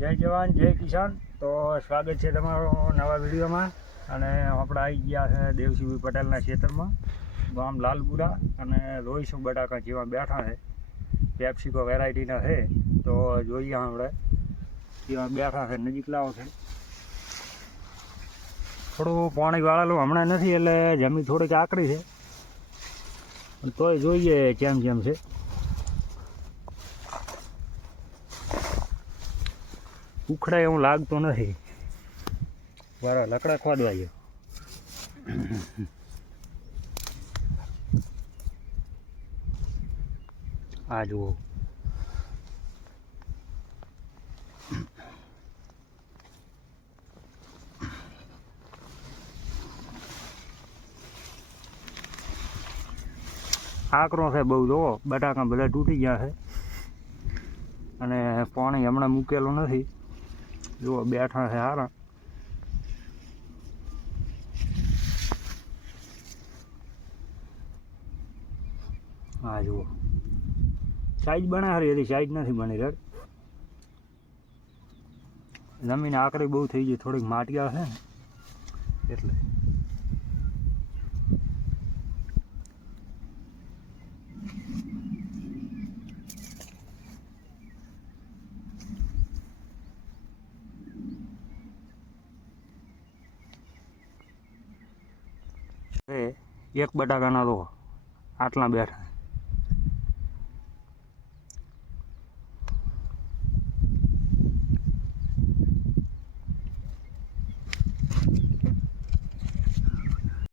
જય જવાન જય કિસાન। તો સ્વાગત છે તમારો નવા વિડીયોમાં। અને આપણે આવી ગયા છે દેવસિંહભાઈ પટેલના ખેતરમાં, ગામ લાલપુરા। અને જોઈશું બટાકા જેવા બેઠા છે, પેપ્સિકો વેરાયટીના છે। તો જોઈએ આપણે જેવા બેઠા છે, નજીક લાવો છે। થોડું પાણી વાળેલું હમણાં નથી, એટલે જમીન થોડીક આકરી છે, પણ તોય જોઈએ કેમ કેમ છે। ઉખડાય એવું લાગતું નથી, મારા લકડા ખોદવા ગયો। આ જુઓ, આકરો છે બહુ। જુઓ બટાકા બધા તૂટી ગયા છે, અને પાણી હમણાં મૂકેલું નથી। જુઓ બેઠા છે હારા। હા જુઓ, સાઈઝ બને સારી હતી, સાઈઝ નથી બની રેડ। જમીન આકરી બહુ થઈ ગઈ, થોડીક માટિયા છે ને એટલે। એક બટાકાના લો આટલા બેઠા,